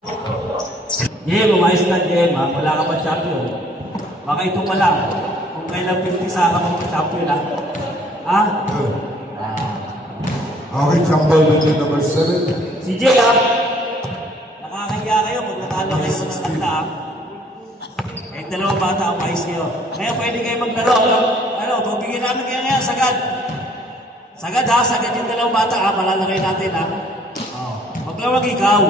Game, umayos na game ha. Wala ka pa champion. Baka ito pa lang. Kung kailang 50 sa ka champion ha. Ha? Okay, champion with number 7. Si Jay ha. Nakakaya kayo kung natalo kayo sa tanda ha. Eh, dalawang bata, umayos kayo. Ngayon pwede kayo maglaro. Ano, pagbigyan namin kayo ngayon, sagad. Sagad ha, sagad yung dalawang bata ha. Malalagay natin ha. Maglawag ikaw.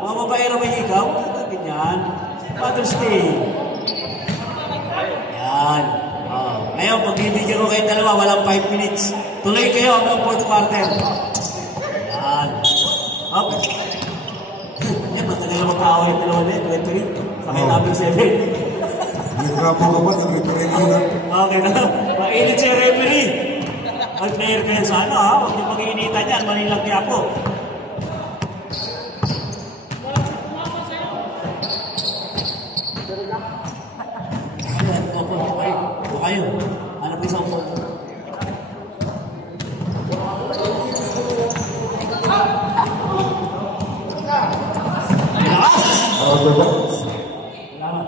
Mga babaero may ikaw. Ganyan. Mother's Day. Yan. Ngayon, pagbibigyan ko kayo dalawa, walang 5 minutes. Tuloy kayo hanggang 4th quarter. Yan. Hop. Yan, matagal na magkaway dalawa na yun. 23. Sa kayo namin 7. Nagkrapo ka ba? Nag-referee ka na? Okay na. Mainit siya referee. Mag-player kayo sa ano ha. Huwag niyo pag-iinitan yan. Manilang kaya po. Ayo, ano po isang phone? Ay, lakas! Out of box. Salamat.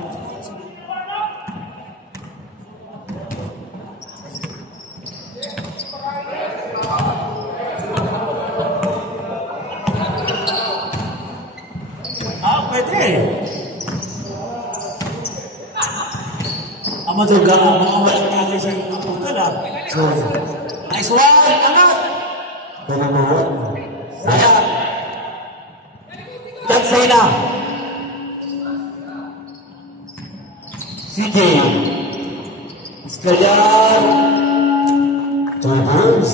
Pwede. Amaduga, mga walang kagay sa mga puntal ha. Nice one! Angat! Number 1. Saya! Tatsena! CJ. Iskalian! Tigers.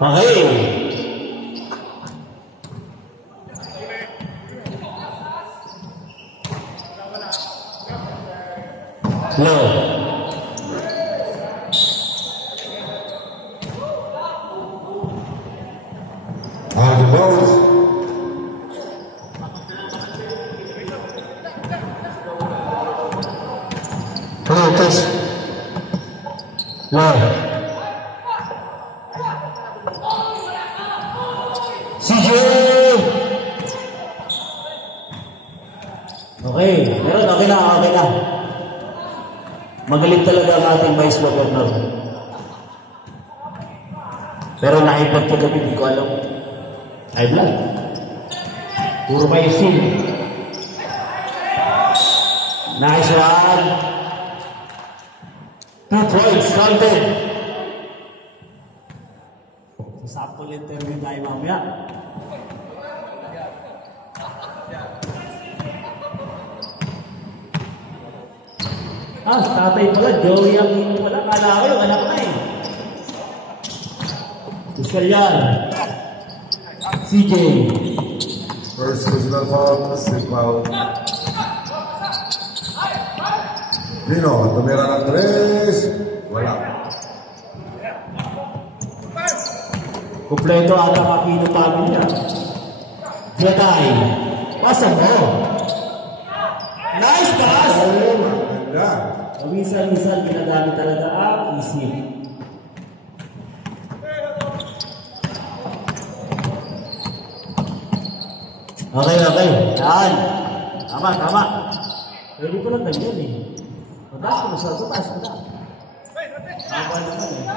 Okay. Low. On the board. Protest. Low. CJ! Okay, pero okay na, okay na. Magaling talaga ang ating Vice Governor. Pero naipag ko gabi, hindi ko alam. High blood. Puro pa yung sin. Nice run. 2 points, counted. Sample interview tayo mamaya. Tatay pala, Joey ang hindi pala. Kala ko yung anak na eh. Iskalian. CJ. First personal foul, second foul. Dino, tumira ng 3. Wala. Kompleto ata makino pa niya. Jetay. Pasa mo. Nice pass! Ganda. Pawisan-wisan, ginagamit talaga ang isip. Okay. Yan. Tama. Pwede ko lang ganyan eh. Madalas ko na sa taas ko na. Tama naman eh.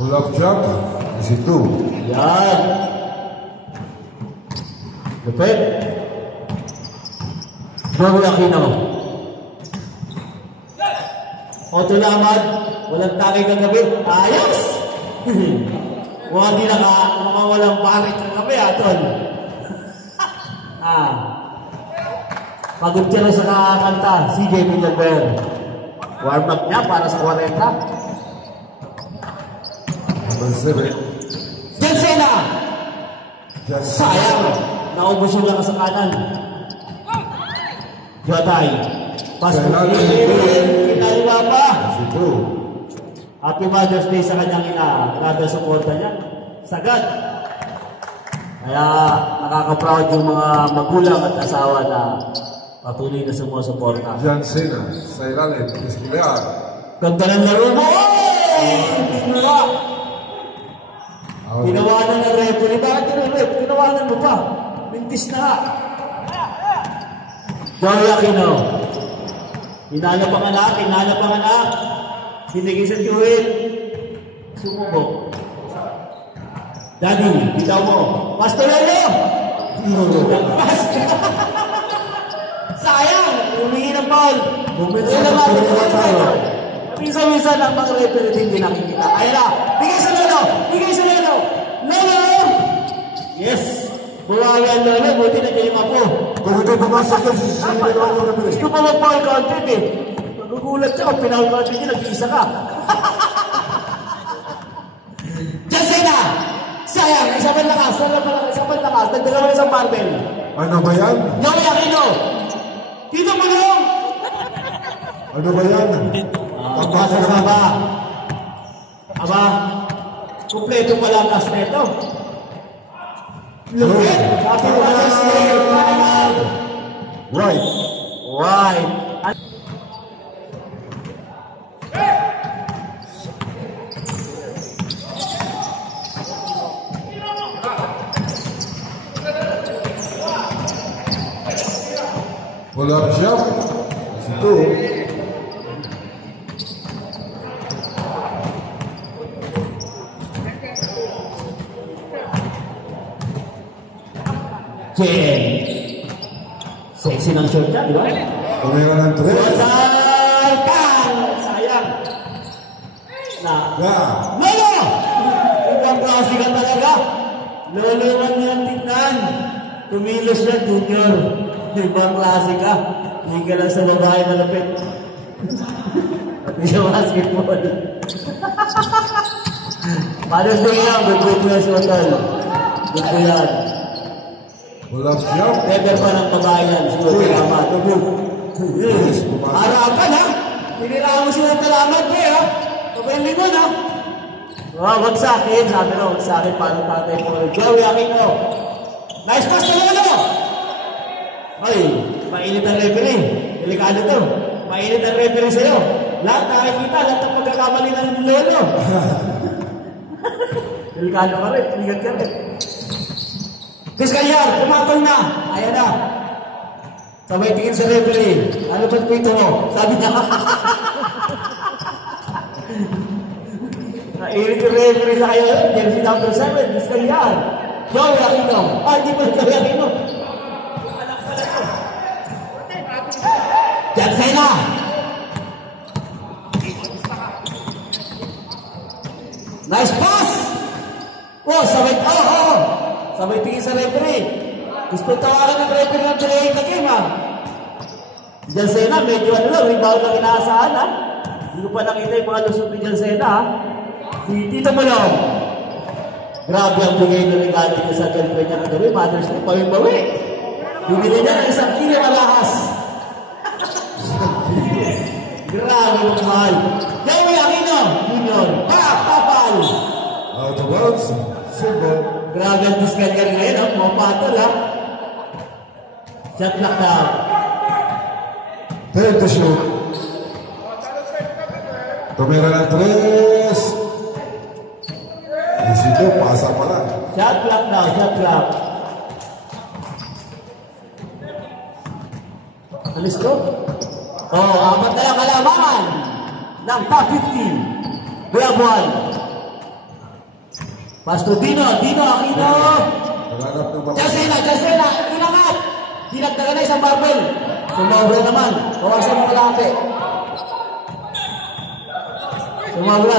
Pull up jump. Is it 2? Yan. Lupit. Joey Aquino. Otto Lamad. Walang takay kagabi. Ayos! Huwag hindi mga walang parit kagabi, Aton. Pagod siya na sa kakakanta. CJ Villaver. Warm up niya para sa 40. Number 7. Jensena! Sayang! Naubos yung lang sa kanan. Jotay. Kinaliwa pa. Is it 2? Happy Mother's Day sa kanyang ina. Grabe ang suporta niya. Sagad. Kaya nakaka-proud yung mga magulang at asawa na patuloy na sumusuporta. John Cena, sa ilalim, Esquilar. Ganda ng laro mo! Wala! Tinawanan ng referee. Bakit tinurep? Tinawanan mo pa. Mintis na nga. Joey Aquino. Hinala pa nga na. Binigay sa Joey. Sumubok. Daddy, bitaw mo. Pastorello! Nagpas ka! Sayang! Humingi ng foul. Minsan-minsan ang mga referee hindi nakikita. Ayun na! Bigay sa Lolo! Lolo! Yes! Buwawi ang Lolo. Buti na kayo mapo. Kung pumasok ka sa Gusto pa mag-foul content eh. Magugulat siya kung pinawal content niya, nag-iisa ka. Jensena! Sayang! Isang lakas. Nagdalawa na isang barbell. Ano ba yan? Joey Aquino! Dito mo lang! Ano ba yan? Pagpasa na ba? Aba, kumpleto pala ang cast neto. Lupit! Sabi mo na Right. Right. Pull up jump. Si 2. Jen. Sexy ng short niya, di ba? Tumira ng 3. Sayang. Yeah. Lolo! Ibang klase ka talaga. Lolo man yan tignan. Tumilos na junior. Ibang klase ka. Hindi ka lang sa babae malapit. Pati sa basketball. Paano din yan? Good na sa hotel. Good na yan. Pull up jump. Never pa ng kabayan. Siguro tama. Tugog. Harapan ha. Tiniraan mo sila ng talamat ko ha. Kapag lingon ha. Wag sa akin. Sabi na, wag sa akin. Paano tatay mo? Joey Aquino. Nice pass na Lolo. Ay, mainit ang referee. Delikado to. Mainit ang referee sa'yo. Lahat nakikita. Lahat ang pagkakamali ng Lolo. Delikado ka rin. Ligat ka rin. Fiskaliar, tumatong na. Ayan na. Sabay tingin sa referee. Ano ba't pito mo? Sabi niya. Nairit yung referee sa kayo. Jersey number 7. Fiskaliar. Joey Aquino. Hindi pa Joey Aquino. Jensena. Nice pass. Sabay. Sabay tingin sa referee. Gusto tawagan ng referee ng delaying na game, ha? Si Jensena, medyo rebound ang inaasahan, ha? Hindi ko pa nakita yung mga lusot ni Jensena, ha? Si Tito Malong. Grabe ang bigay na regalo niya sa girlfriend niya kagabi. Mother's Day, pawin-bawi. Bumili niya ng isang kilo malahas. Grabe ang mahal. Joey Aquino, Junior. Papal! Out of bounds. Simple. Grabe ang discard ngayon, ha? Pumapatol, ha? Shot block down. 10 to shoot. Tumira ng 3. Si 2, pasa pa lang. Shot block down, shot block. Alis ko? Apat na yung kalamangan ng top 15. We have one. Pastor Dino Aquino. Naganap ng mga... Jensena, inangat. Dinagdagan na isang barbell. Sumobra naman. Kawasan mo kalate.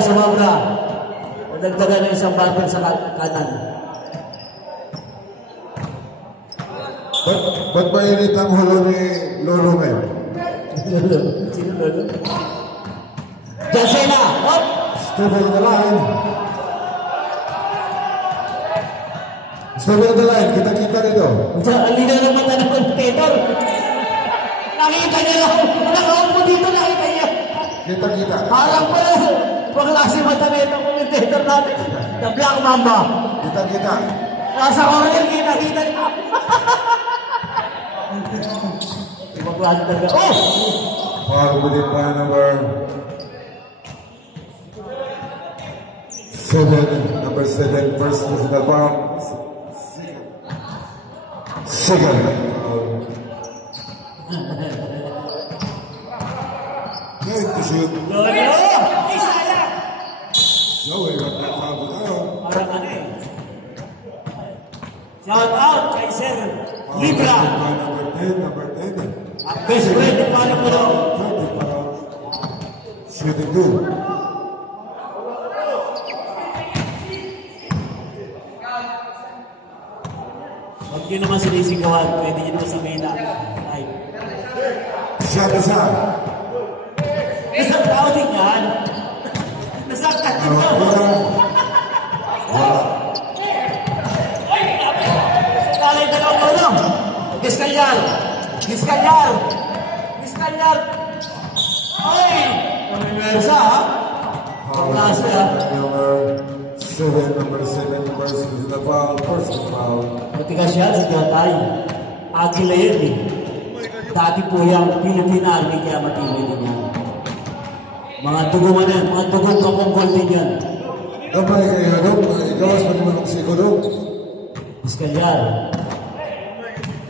Sumobra. Nadagdagan na isang barbell sa kanan. Ba't ba init ang hulo ni Lolo ngayon? Sino Lolo? Jensena. Up. Step on the line. Step on the line. Kita-kita nito. Ang lina ng mata ng commentator. Nakita niya lang. Nakaupo dito, nakita niya. Kita-kita. Parang pala. Paklase mata na itong commentator natin. The Black Mamba. Kita-kita. Nasa corner, kita-kita niya. Ibang klase talaga. Foul within by number Number 7, first personal foul. Second. Going to shoot. Lolo! Isa lang! Joey, got that foul tayo. Parang ano eh. Shout out kay Sir Libra. Number 10. Best friend ng paano mo daw. Shooting 2. Huwag nyo naman sinisigawan. Pwede nyo naman sabihin na. Ay. Shot isa. Isang tao din yan. Nasaktan din mo. Kalay dalawang ulo. Giskalyar. Giskalyar. Giskalyar. Ay! Pamiwersa ha? Pagkasa ha? Number 7, first personal foul. Personal foul. Matigas yan si Jotay. Agila yun eh. Dati po yung Philippine Army kaya matibay din yan. Mga dugo man yan, mga dugong kapunggol din yan. Kapag kayo, ikawas pa naman ang siguro. Giskalyar.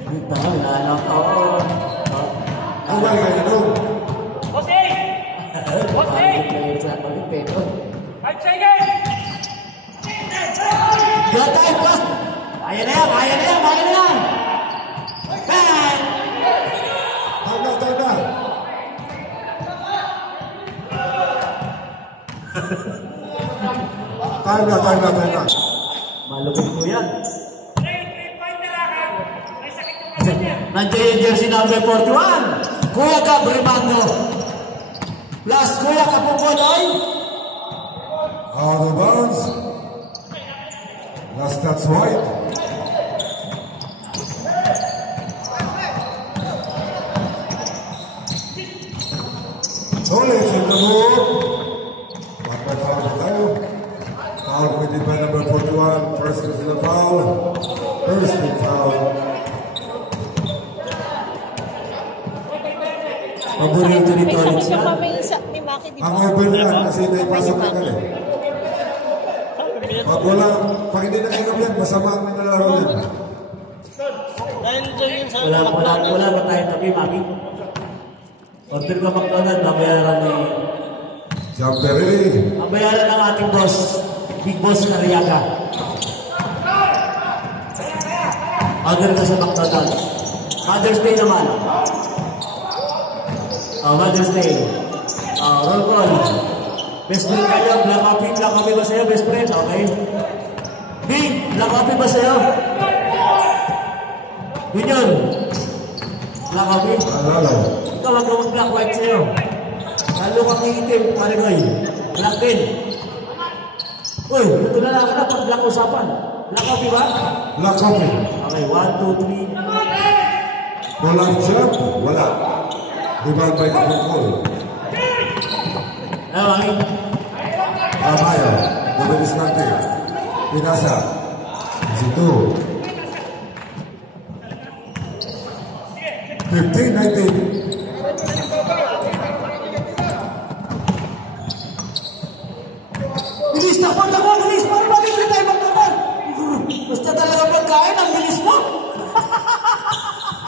Ay, tama, naanak ako. Kapag kayo, Jose! Jose! Sa Pilipinas. 5 seconds! Jotay, plus! Kaya na yan, kaya na yan, kaya na yan! Bang! Tanda. Time na. Malupit po yan. 3-point na lang. May sakit ng kapatid. Nandiyan yung jersey number 41. Kuya Gab Rimando. Plus Kuya Kapukonoy. Out of bounds. That's white. Solid in the move. One by foul na tayo. Foul committed by number 41. First personal foul. First big foul. Paborito ni Torres yan. May Maki, di Ang ba? open yan kasi naipasok na ka eh. Pag hindi na yan, masama ang nilalaro yan. Dahil dyan yun sa... Wala ba tayo tabi, Mami? Order ka McDonald, babayaran ni... Jumper ready. Babayaran ng ating boss, Big Boss Nariaga. Order ka sa McDonald. Mother's Day naman. Mother's Day. Roll call. Best friend kayo, black coffee ba sa'yo, best friend? Okay. B, black coffee ba sa'yo? Ganyan. Black coffee? Alala. Ikaw wag mo black white sa'yo. Lalo kang iitim, Marigoy. Black din. Uy, ito na lang na pag black usapan. Black coffee ba? Black coffee. Okay, 1, 2, 3. Pull up jump. Wala. Rebound by Kapungkol. Ano, Mami? Amaya. Double diskarte. Pinasa. Situ. 15-19. Bilis na ako! Bilis! Paano bakit hindi tayo magtagal? Basta talaga pagkain, ang bilis mo!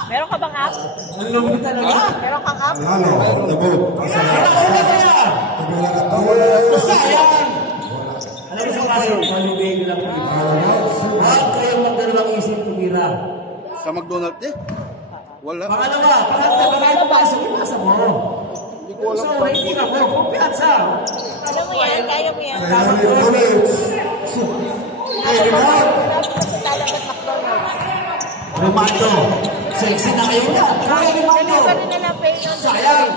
Meron ka bang app? Ang lumi talaga! Meron kang app? Lalo. The boat. Ano kaya? Tumila na tayo. Sayang! Alam mo sa kaso, malubig lang po ito. Huwag kayong magdalawang isip tumira. Sa McDonald's eh? Wala. Pangatlo, baka ipapasok yung nasa mo. So, hindi ka mo. Kumpiyansa. Alam mo yan, kaya mo yan. Kaya rin ulit. Ay, remote. Lalabas McDonald's. Romando. Sexy na kayo niya. Kaya Romando. Delivery na lang pay yun. Sayang.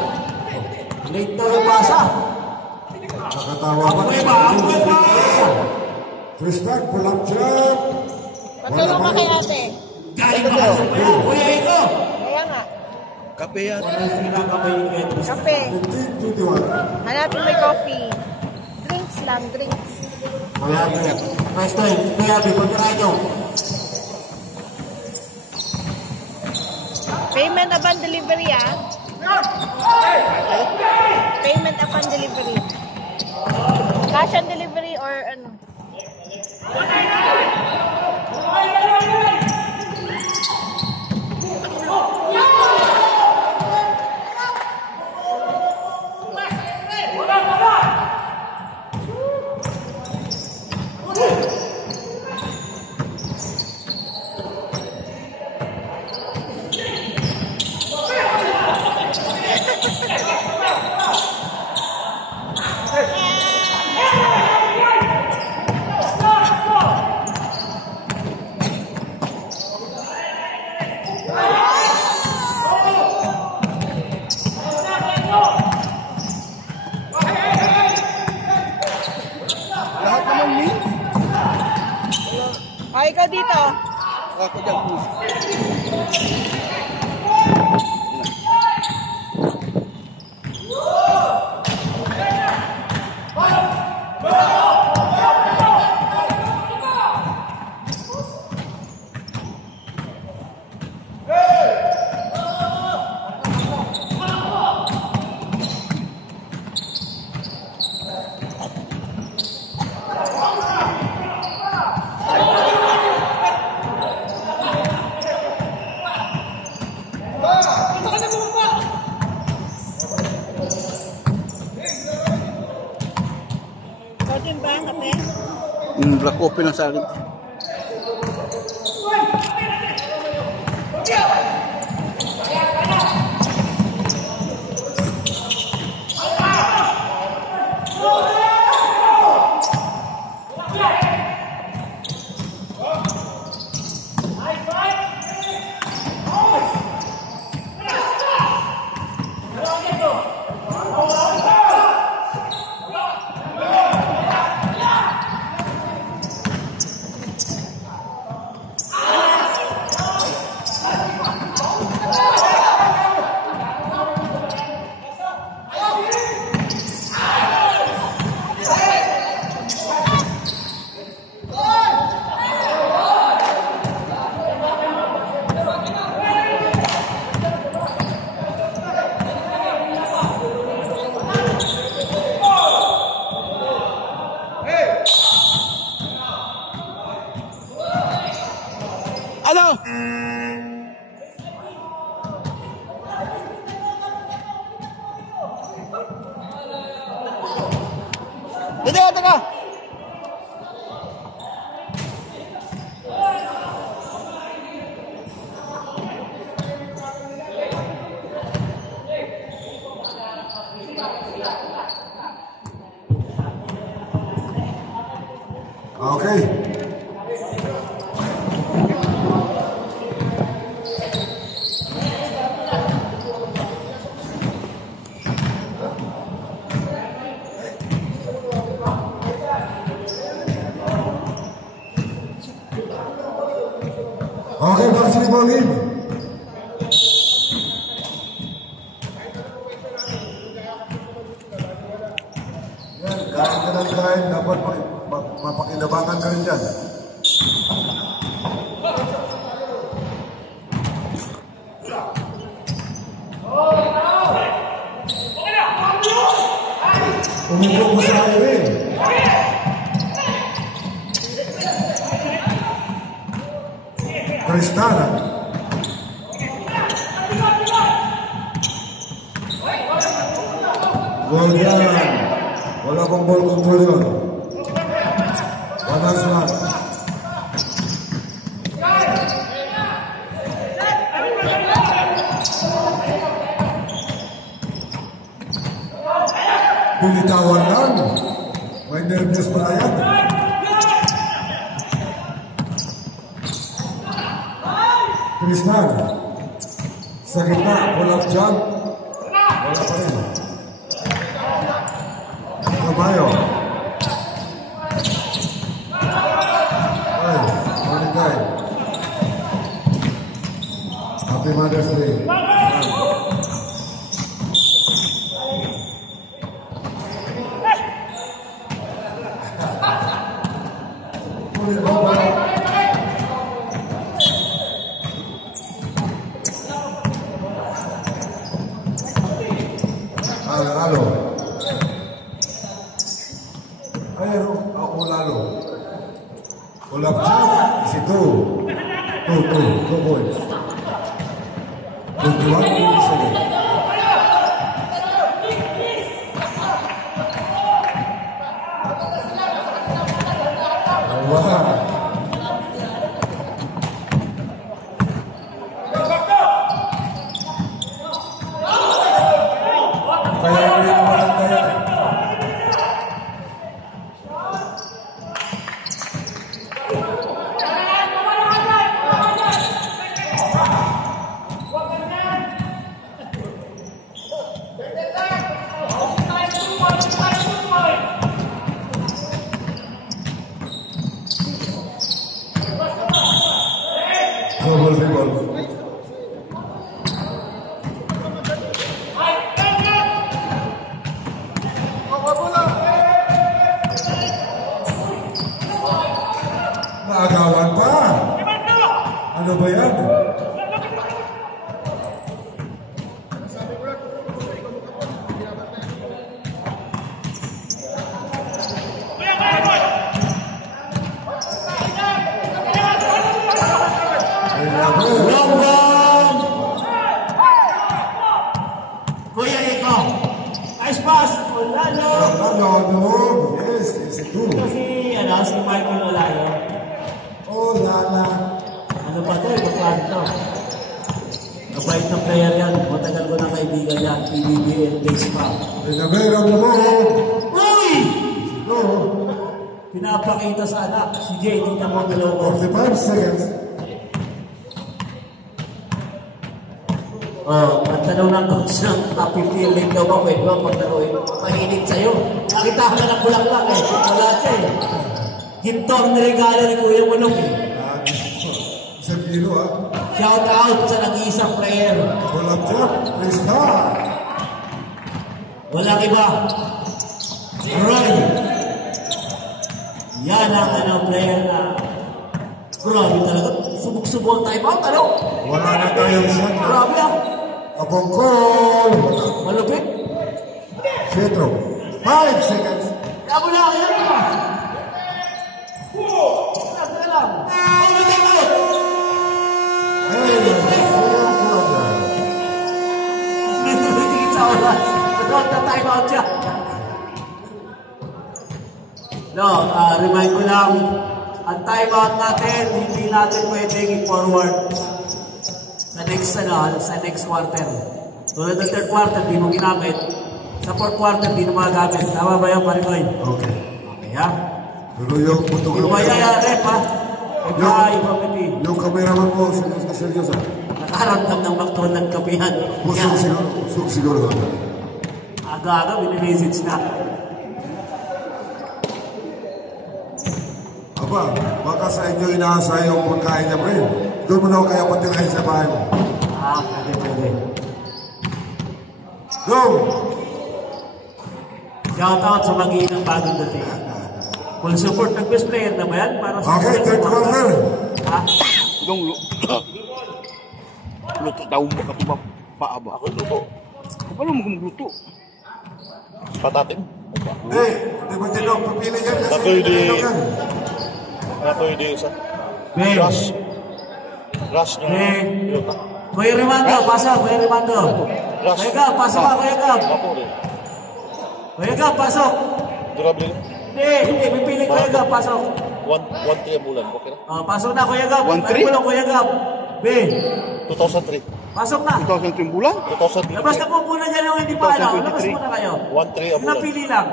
Late na yung pasa. Nakatawa pa. Amoy ba? Amoy ba? Tristan, pull up jump. Magtulong ka kay ate. Galing ka. Kuya ito. Kaya nga. Kape yan. Walang sinakamay yung Petros. Kape. 15-21. Hanapin mo yung coffee. Drinks lang, drinks. Kuya ito. First time. Kuya ito. Pagkakain nyo. Payment upon delivery, ah. Payment upon delivery. Cash on delivery or ano? Lahat naman min. O, ikaw dito. Ako dyan, please. Ikaw din ba, kape? Black coffee lang sa akin. Ano? Dito, teka. Okay. Okay, basketball game. Yan, kahit ka ng kahit, dapat mapakinabangan ka rin dyan. Umukok mo sa akin rin. Cristana. Gol yan. Wala pang ball control yun. Wanas lang. Binitawan lang. May nervous pa yan. Kristan, sa gitna, pull-up jump, wala pa rin. Caballo. Ay, morning guy. Happy Mother's Day. Lalo. Ayan o, ako lalo. Ulap jump, isi 2 points. 21-27. Kaya rin naman ang kaya. na ba yan? Long bomb! Kuya Iko. Nice pass. Olalo. Ano? Yes, yes, ito. Si Michael Olalo. Oh, Lala. Ano pa to? Ipagpaan to. Mabait na player yan. Matagal ko na kaibigan yan. PBBL base pa. Pinabera mo mo. Uy! No. Pinapakita sa anak. Si Jay, tingnan mo below ko. 45 seconds. Ang tanong ng coach ng top 50 late daw ba, pwede ba paglaruin? Mahilig sa'yo. Nakita ka na ng bulak-bulak eh. Wala siya eh. Ginto ang niregalo ni Kuya Manong eh. Isang kilo ah. Shout out sa nag-iisang player. Walang job. Restart. Walang iba. Roy. Yan ang player na grabe talaga. Subok-subok tayo ba? Ano? Wala na tayong shot. Grabe ah. Abong call. Malupit. Cetro. 5 seconds. Kamo na, yan ka. Teka lang. Time out. Hey, second quarter. Tingin sa oras. Ano, na-time out siya. No, remind ko lang, ang time out natin, hindi natin pwedeng i-forward sa next quarter. Tulad ng third quarter, di mo ginamit. Sa fourth quarter, di mo magagamit. Tama ba yung Parikoy? Okay. Okay, ha? Pero yung putok Iba yan, rep, ha? Iba, piti. yung cameraman mo, seryoso. Nakaramdam ng bakton ng kapihan. Pusok siguro. Pusok siguro. Aga-aga, mini-message na. Aba, baka sa inyo inaasa yung pagkain niya, pre. Doon mo na ako kaya patirahin sa bahay mo. Pwede. Go! Shout out sa mag-iinang bagong dating. Full support ng best player na ba yan? Para sa Okay, third quarter. Ha? Dong luto daw mo ka pa paaba. Ako luto. Paano mo gumluto? Patatim. Di ba tinong papili yan? Natoy di isa. Ben. Rush niya. Ben. Pilota. Kuya Rimando, pasok. Kuya Rimando. Kuya Gab, pasok ka. Kuya Gab. Ako rin. Kuya Gab, pasok. Durable. Hindi. Pipili Kuya Gab, pasok. 1-3 ang bulan. Okay na. Pasok na Kuya Gab. 1-3? Ano mo lang Kuya Gab? Ben. 2003. Pasok na. 2003 bulan? 2003. Labas na po muna dyan yung hindi pa alam. Labas 2023. muna kayo. 1-3 ang bulan. Napili lang.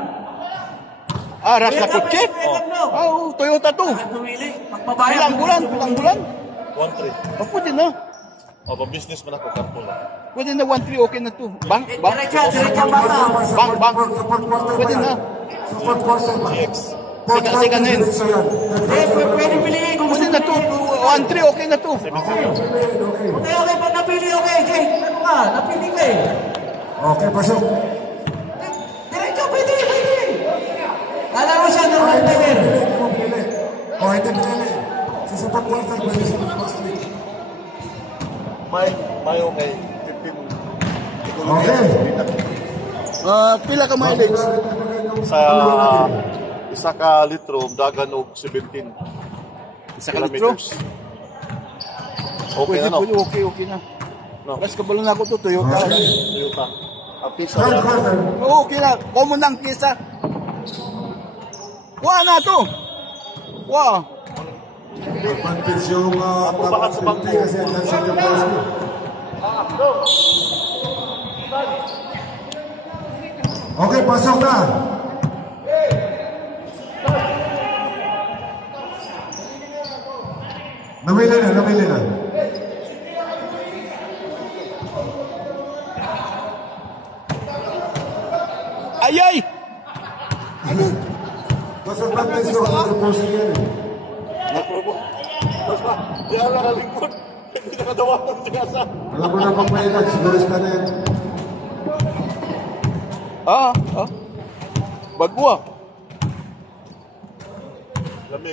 Ah, ras na Kuya Gab, kutsit. Kuya Gab, no. Oh, Toyota to. Bakit pumili? Magbabayad. Ilang bulan? 1-3. Oh, pwede na. O, pa-business man ako. Karton lang. Pwede na 1-3, okay na to. Bang. Diretso bata. Bang. Pwede na. Sa fourth quarter ba? GX. Sika na yun. Pwede piliin kung gusto Pwede na to. 1-3, okay na to. Okay, pag napili, okay. Jay, ano ka? Napili ka eh. Okay, pasok. Diretso, pwede. Kala mo siya normal player. Hindi mo pinili. O, hindi pinili. Sa fourth quarter, pwede siya mag-pass three. May okay. 15. Okay. Pila ka mileage? Sa isa ka litro, dagan og 17 Isa ka litro? kilometers. Okay na, no? Pwede, okay na. No. Ras ka na ako to, Toyota. Toyota. Ang pisa Third na. quarter. Okay na. Common ang pisa. Wa na to. Wa. Advantage yung Bakit sa bangko? kasi andyan sa yung pause mo. Okay, pasok na. Namili na. Ayay! Mas advantage yung pause yan eh. Basta, diyan lang ang lingkod. Hindi nakadawa ng tigasa. Alam mo na pag may edad, sigurista na yan. Bago ah. Lami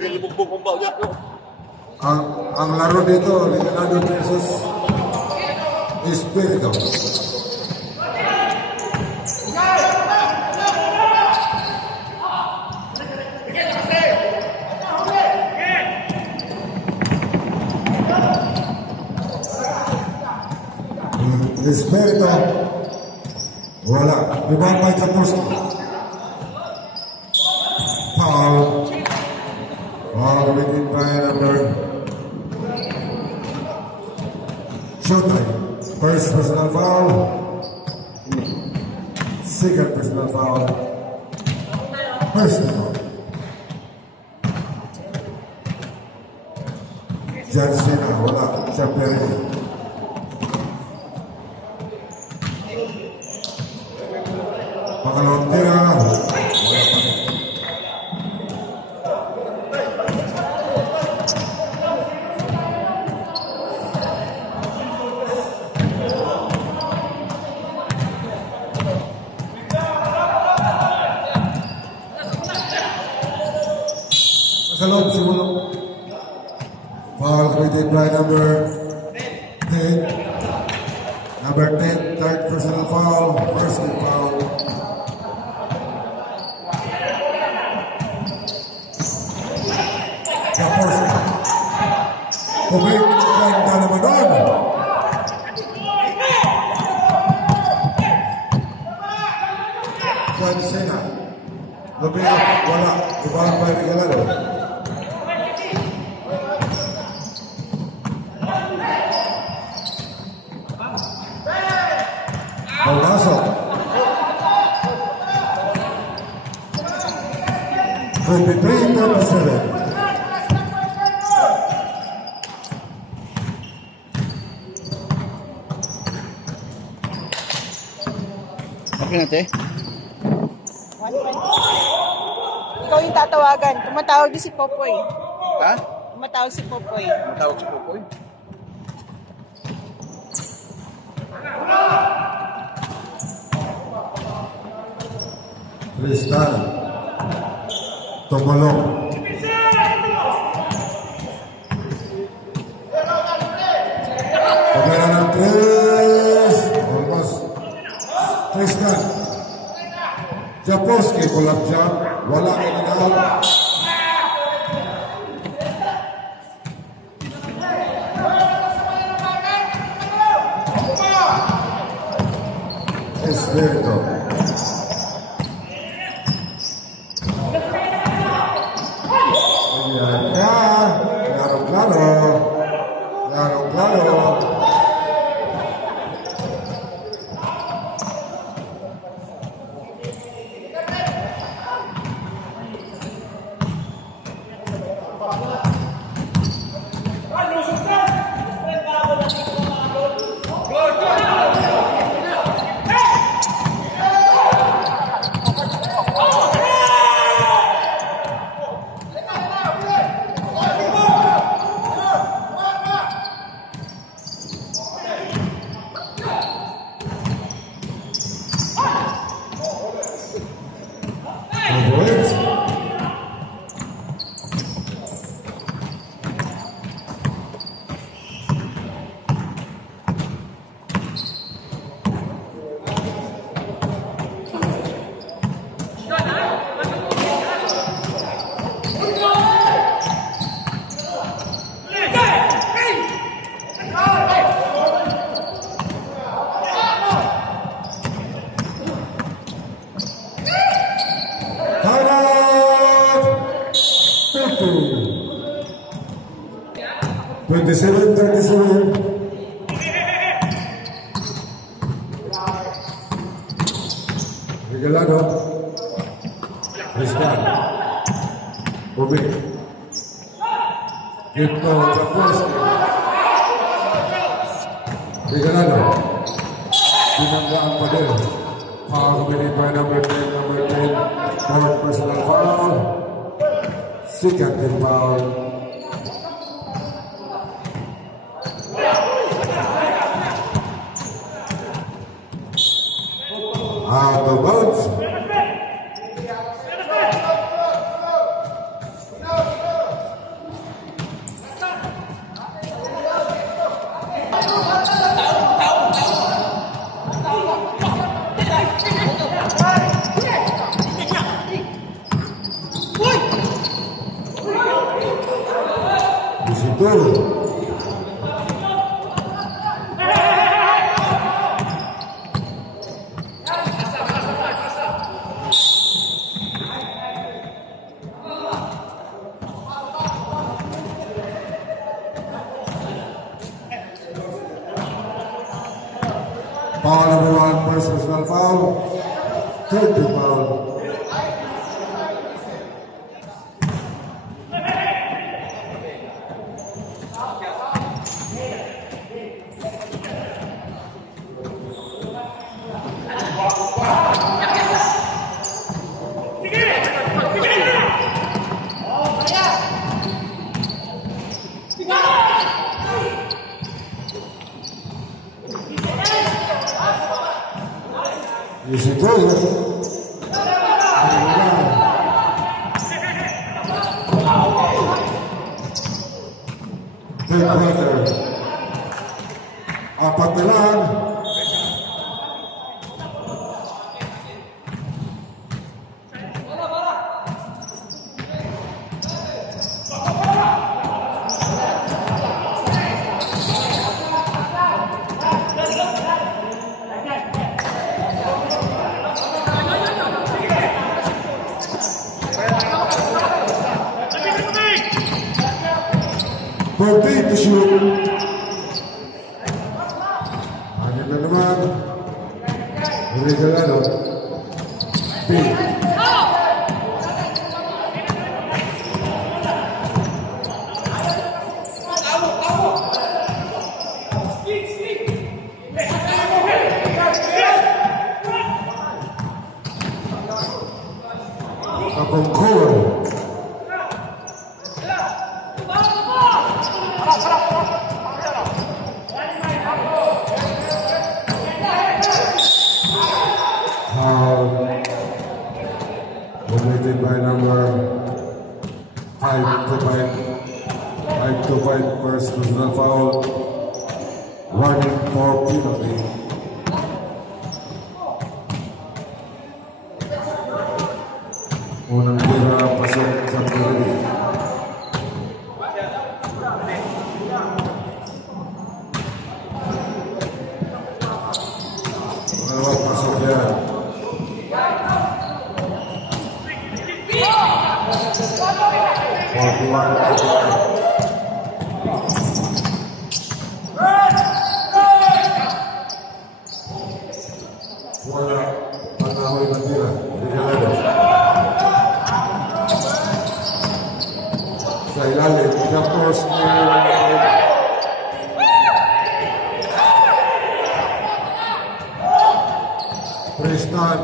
kay libugbog kong bagya ko. Ang laro dito, Leonardo versus Espiritu. Espiritu, wala. Rebound by Japoski. Foul. Foul committed by number Showtime. First personal foul. Second personal foul. First foul. John Cena, wala. Champion. Pangalawang tira. Wala pa rin. Nasa loob si Mulong. Foul committed by number 10. Number 10, third personal foul. First team foul. Tapos, kumik, ganda naman doon. John Cena. Lumiyap, wala. Ibang pa yung galalo. Pagpasok. 23-37. Okay na, te? Ikaw yung tatawagan. Tumatawag din si Popoy. Ha? Tumatawag si Popoy. Matawag si Popoy? Tristan. Tumulong. Pagkala ng 3. Almost. Tristan. Japoski, pull-up jump. Wala in-out. Espiritu. Ayan na. Klaro-klaro. Klaro-klaro. Regalado. Tristan. Bobby. Ito, Japoski. Regalado. Binanggaan pa din. Foul committed by number 10, number 10. Fourth personal foul. Second team foul. Out of bounds. Isidoro. Foul number 1, first personal foul. Third team foul. Isidoro. Third quarter. Apat na lang. Berhenti to shoot. Hanya na naman. Regalado. P. Kapangkuhan. Dominated by number 5 to 5 first personal foul. Warning for penalty. Unang tira pasok sa penalty. Dalawang pasok yan. Wala panahoy na tira. Regalado. Sa ilalim, tapos Preston.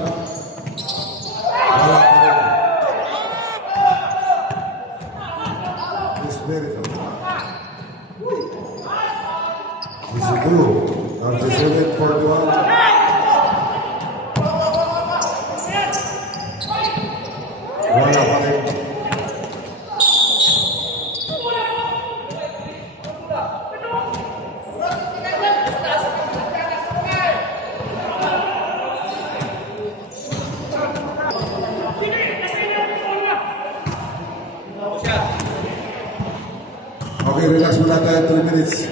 Wala pa rin. Isidoro, after 7-41. Wala pa rin. Okay, relax muna tayo 3 minutes.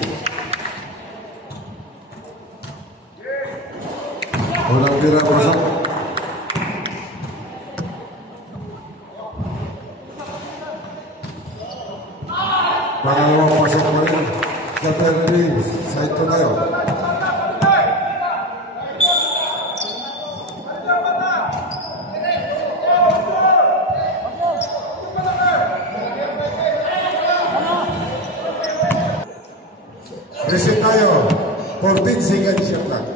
Unang tira pasok. Pangalawang pasok pa rin. Sa 3, side to tayo. Reset tayo. 14 seconds shot lang.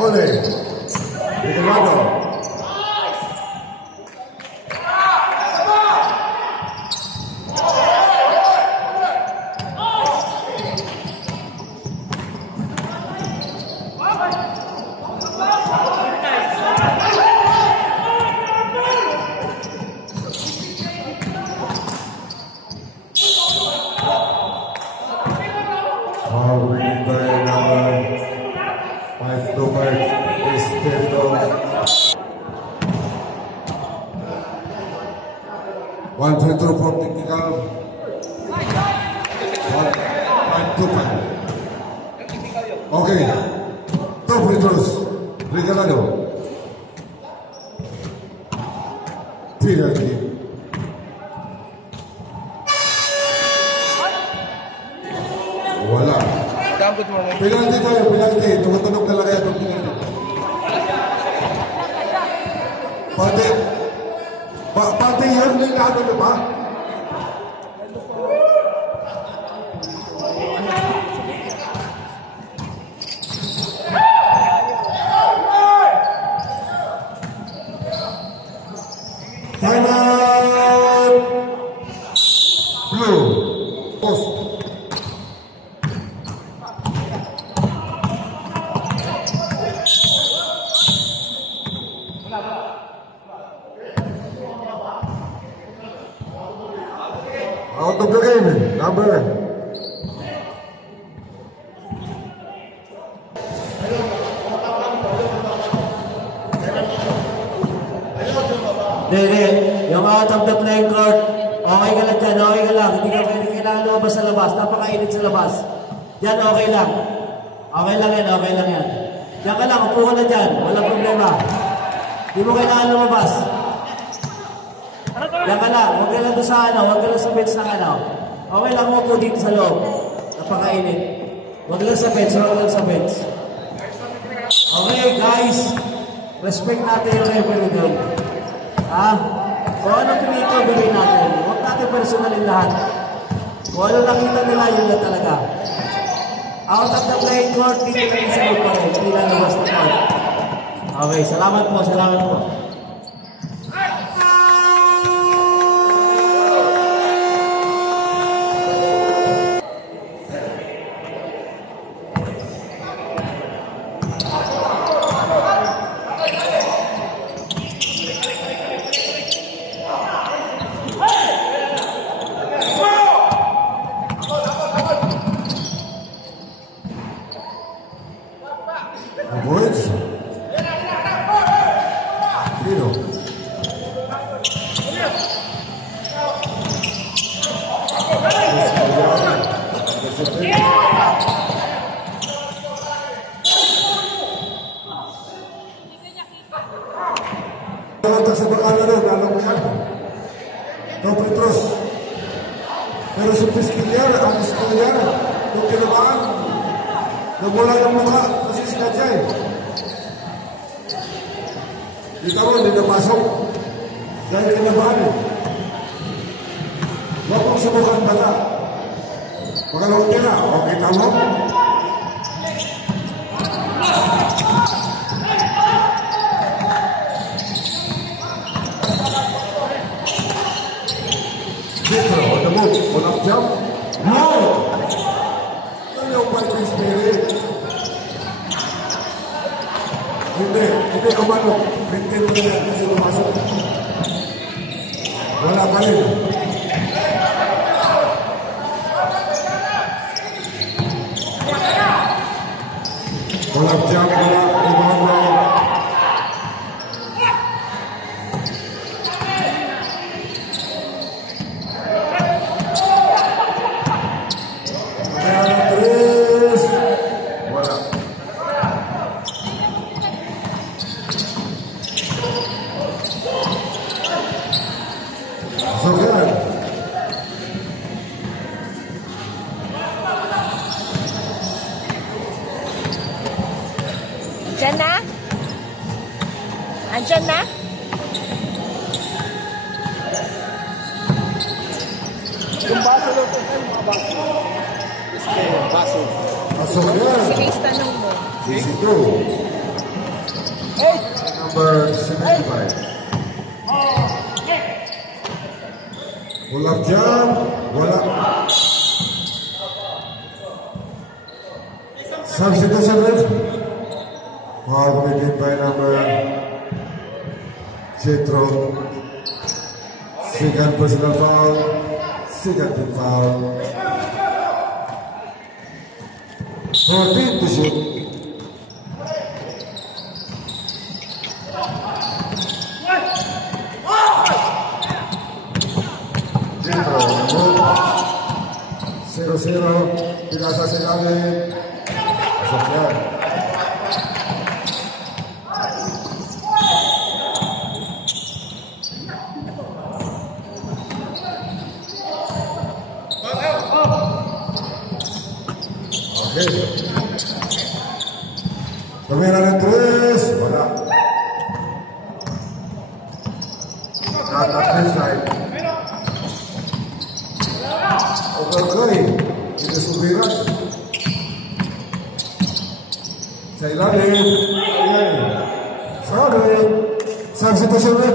Huli. Regalado. Foul committed by number 525 is Pedro. 1 free throw from technical. 525. Okay. 2 free throws. Regalado. Penalty. Wala. Penalty tayo, penalty. Tumutunog talaga yan. Pati yun, may naano na ba? Time out! Blue. Post. Out of the game, number. Hindi. Yung out of the playing court, okay ka lang dyan, okay ka lang. Hindi ka kailangan lumabas sa labas. Napakainit sa labas. Diyan, okay lang. Okay lang yan, okay lang yan. Diyan ka lang, upo ka na dyan. Walang problema. Hindi mo kailangan lumabas. Diyan ka lang, huwag ka lang doon sa ano, huwag ka lang sa bench ng ano. Okay lang, upo dito sa loob. Napakainit. Huwag lang sa bench, huwag lang sa bench. Okay, guys. Respect natin yung referee doon. So ano pinito bilhin natin? Huwag natin personalin lahat. Kung ano nakita nila, yun na talaga. Out of the playing court, dito lang sa loob pa rin. Hindi na labas na court. Okay, salamat po, salamat po. Avoids. Pino. Natak sa bakala rin, alam mo yan. No Petros. Pero si Piskiliar, ang Piskiliar, yung kinabahan, nagmula ng mukha, kasi sinadya eh. Di ka mo, hindi napasok. Dahil kinabahan eh. Huwag mong subukan bata. Pagkalawag ka na, okay ka mo? Dito, on the move, on up jump. No! Ano yung fighting spirit? Hindi kumano. Maintain mo na kasi lumasok. Wala pa rin. Wala jump, wala. Andyan na? Andyan na? Yung baso daw po kayo, mga baso. Baso. Pasok yan. Sige, tanong mo. 62. Number 75. Pull up jump. Wala. Substitution left. Foul committed by number Cetro. Second personal foul. Second team foul. 14 to shoot. Dentro, 0-0, pinasa sa ilalim. Sofyan. Okay. Tumira ng 3, wala. Not at this time. Overgoy, hindi sumirat. Sa ilalim, ayan. Sabi, substitution rin.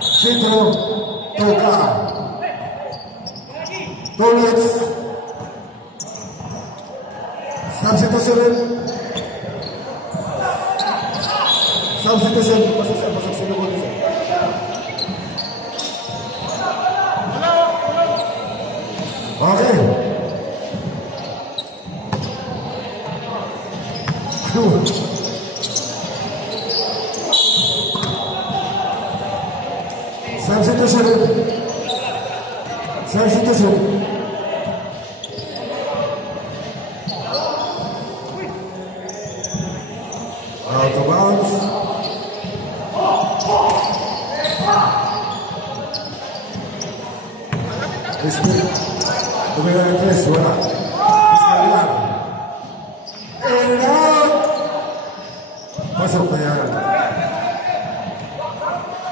Sintro, Toka. Tolets. Substitution rin. Substitution, pasok sila mo nisa. Okay. Substitution. Substitution. Out of bounds. Tumira ng 3, wala. Iskalian. And out! Pasok na yan.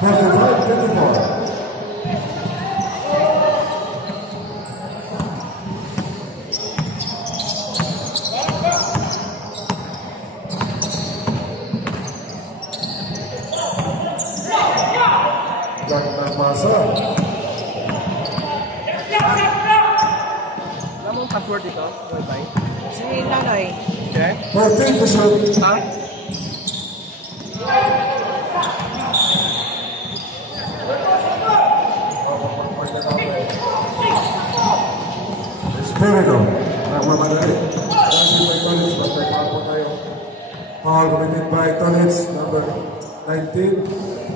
45-54. Jack nagmasa. Alam mo ang password dito? Wi-Fi? Si Nanoy. Okay. 14 to shoot. Ha? Espiritu. Nagmamadali. Dancing by Tolets. Bantay pa po tayo. Foul committed by Tolets. Number 19.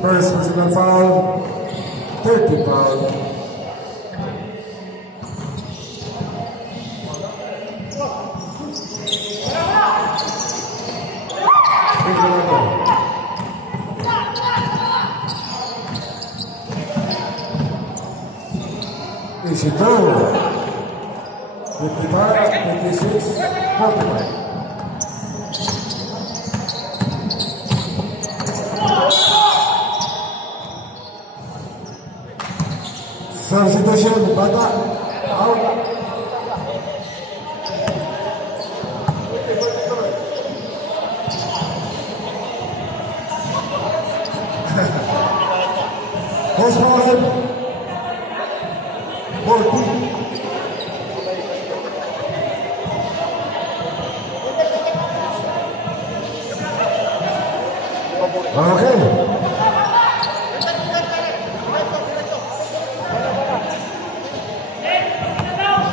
First personal foul. 30 foul. Isidro. 55, 56, 45. Substitution, bata. Out. Post forward. 14. Okay.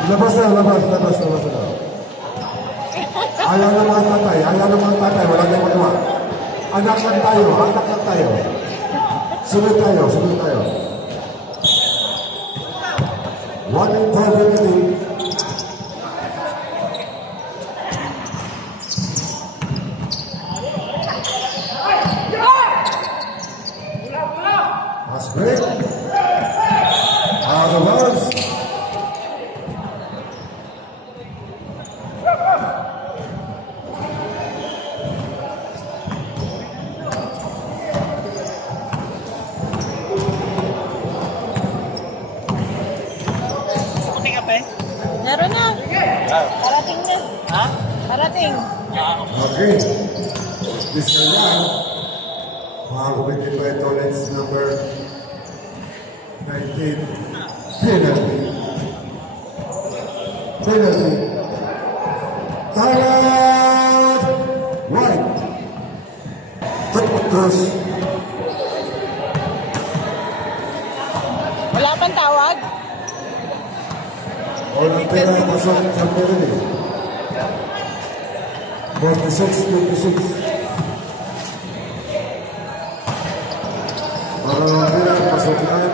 Labas na. Ayaw ng mga tatay, wala tayong magawa. Anak lang tayo. Sunod tayo. 1 in 12 That's great. Out of bounds. Meron na. Parating na. Ha? Parating. Okay. This is now. Committed by Tolets number 19. Penalty. Timeout. White. Cross. Wala pang tawag? Walang pera pasok sa pera. 46-26. Para Lampira, pasokyan.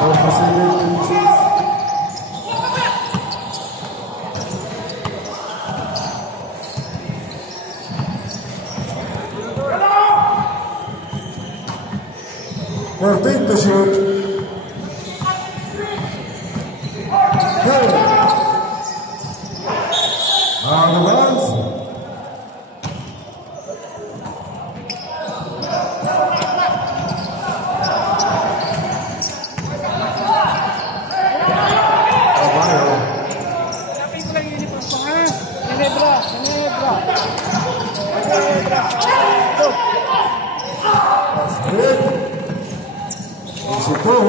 47-26. Fourteen to shoot. Good. On the bounce. Hanapin ko lang yung uniform ko, ha? Ginebra. Go. That's good. Easy throw.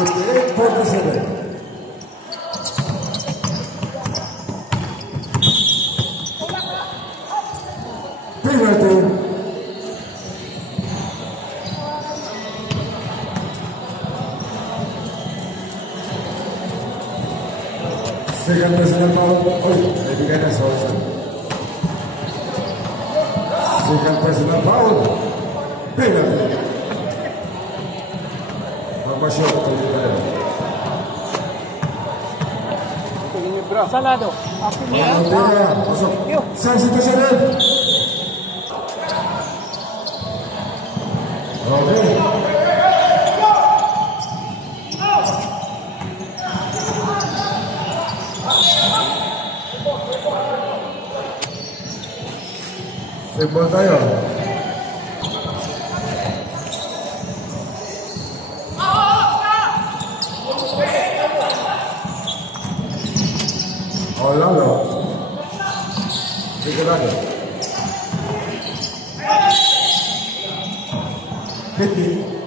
58-47. Penalty. Second personal foul. Naibigay na sa Olsen. Second personal foul. Penalty. Magpa-shot. Ginebra. Sa lado. Akin niya. Lampira, pasok. Sa situasyon rin. Okay. Simple tayo. Oh, lalo. Sige lalo. 50.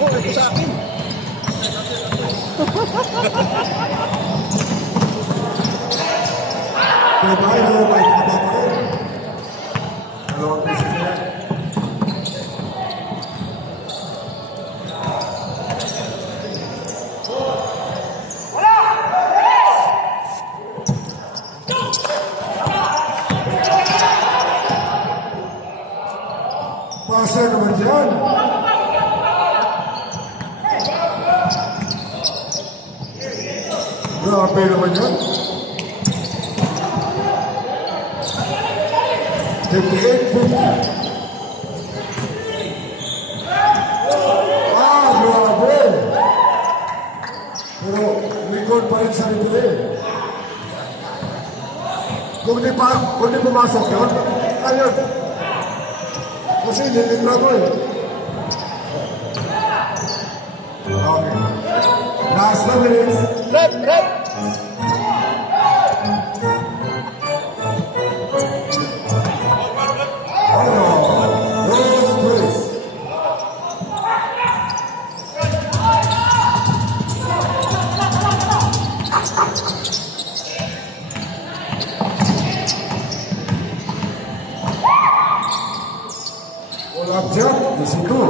Oh, ito sa akin. Kaya tayo, may kaba pa rin. Dalawang beses na yan. Pasa naman dyan. Grabe naman yan. 58-50. Grabe. Pero likod pa rin sa referee. Kung di pumasok yun, ayun. Kasi nilindra mo eh. Okay. Last na minutes. Red. Rose Chris. Walang jump di situ.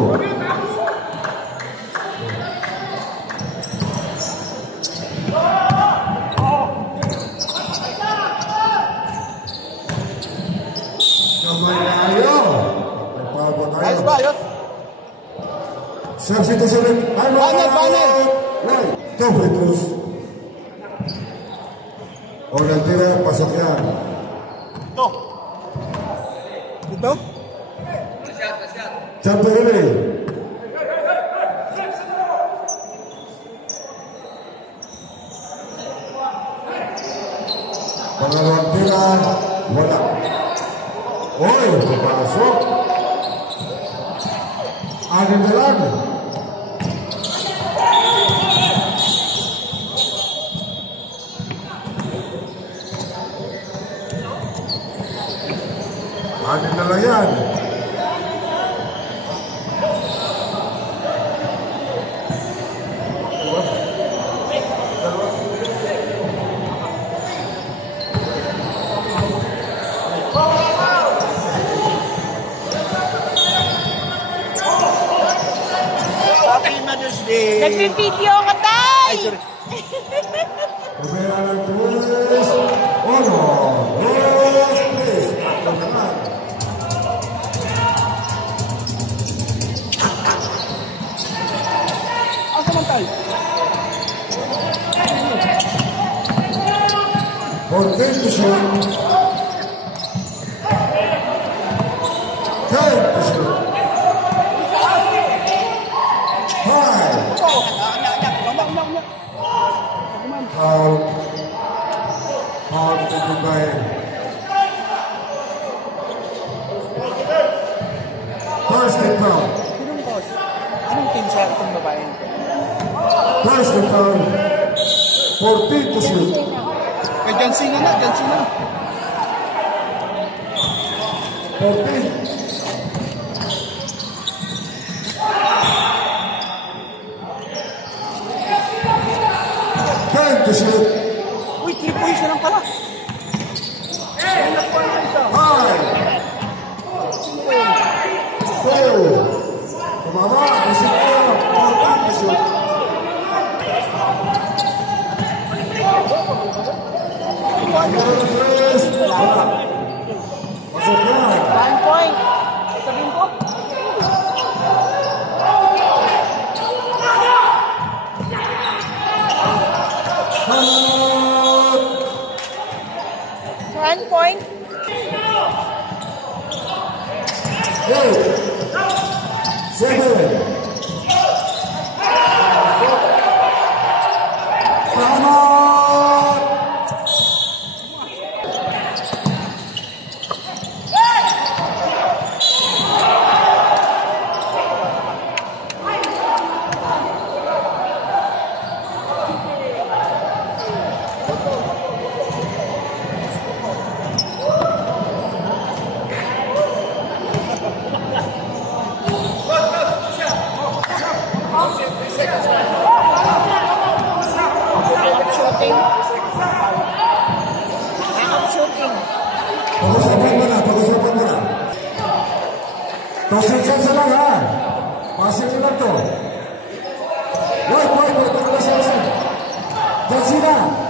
Kamay na ayaw. May pabot tayo. Ayos ba, ayos? Substitution. Final. Right. Go free throws. O nagtira, pasok yan. Ito? Champion rin eh. Pangalawang tira, wala. Oy, papasok. Anin na lang. Anin na lang yan. Nagpipideo ka, tay! Pumera ng 2, 1, 2, 3. Tatlo naman. Ang samantay. Fourteen to shoot. 10 to shoot. 5. Foul. Foul taken by first and foul. Sinong boss? Anong team siya itong babae? First and foul. 14 to shoot. Kay Jansina na, Jansina. 14. To shoot. Uy, 3 points na lang pala. Five. 2. Tumama. Isip ko. 14 to shoot. Meron na tres. Wala. Pasok na. 1 point. Sabihin ko. Out. 1 point. 8. 7. Tama. Shooting. Shooting. Pag-usapan mo na, pag-usapan mo na. 2 seconds na lang ha. Pasin mo lang to. Wait, wait, wait. Pag-usapan. Diyan sila.